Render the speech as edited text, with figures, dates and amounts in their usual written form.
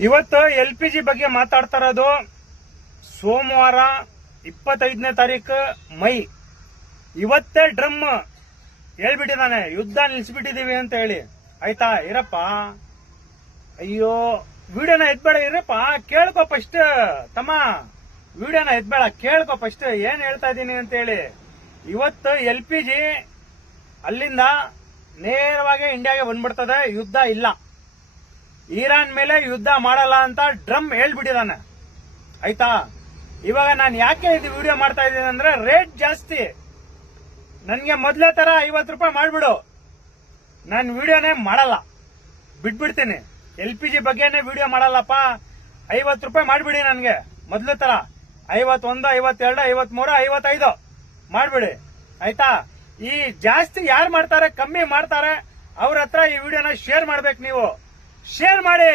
ಇವತ್ತು LPG ಬಗ್ಗೆ ಮಾತಾಡ್ತಾ ಇರೋದು. ಸೋಮವಾರ 25ನೇ ತಾರೀಕು ಮೈ. ಇವತ್ತೇ ಡ್ರಮ್ ಹೇಳ್ಬಿಟ್ಟಿದ್ದಾನೆ, ಯುದ್ಧ ನಿಲ್ಸ್ಬಿಟ್ಟಿದೀವಿ ಅಂತ ಹೇಳಿ. ಆಯ್ತಾ ಇರಪ್ಪ, ಅಯ್ಯೋ ವಿಡಿಯೋನ ಎದ್ಬೇಡ, ಇರಪ್ಪ ಕೇಳ್ಕೊ ಫಸ್ಟ್ ತಮ್ಮ, ವಿಡಿಯೋನ ಎದ್ಬೇಡ, ಕೇಳ್ಕೊ ಫಸ್ಟ್ ಏನ್ ಹೇಳ್ತಾ ಇದೀನಿ ಅಂತ ಹೇಳಿ. ಇವತ್ತು LPG ಅಲ್ಲಿಂದ ನೇರವಾಗಿ ಇಂಡಿಯಾಗೆ ಬಂದ್ಬಿಡ್ತದೆ, ಯುದ್ಧ ಇಲ್ಲ, ಇರಾನ್ ಮೇಲೆ ಯುದ್ಧ ಮಾಡಲ್ಲ ಅಂತ ಡ್ರಮ್ ಹೇಳ್ಬಿಟ್ಟಿದಾನೆ. ಆಯ್ತಾ, ಇವಾಗ ನಾನು ಯಾಕೆ ಇದು ವಿಡಿಯೋ ಮಾಡ್ತಾ ಇದ್ದೀನಿ ಅಂದ್ರೆ, ರೇಟ್ ಜಾಸ್ತಿ. ನನ್ಗೆ ಮೊದ್ಲೇ ತರ 50 ರೂಪಾಯಿ ಮಾಡ್ಬಿಡು, ನಾನು ವಿಡಿಯೋನೇ ಮಾಡಲ್ಲ, ಬಿಟ್ಬಿಡ್ತೀನಿ. LPG ಬಗ್ಗೆನೇ ವಿಡಿಯೋ ಮಾಡಲ್ಲಪ್ಪ, 50 ರೂಪಾಯಿ ಮಾಡ್ಬಿಡಿ ನನ್ಗೆ ಮೊದ್ಲು ತರ. 51, 52, 53, 55 ಮಾಡ್ಬಿಡಿ. ಆಯ್ತಾ, ಈ ಜಾಸ್ತಿ ಯಾರು ಮಾಡ್ತಾರೆ, ಕಮ್ಮಿ ಮಾಡ್ತಾರೆ, ಅವ್ರ ಹತ್ರ ಈ ವಿಡಿಯೋನ ಶೇರ್ ಮಾಡ್ಬೇಕು. ನೀವು ಶೇರ್ ಮಾಡಿ.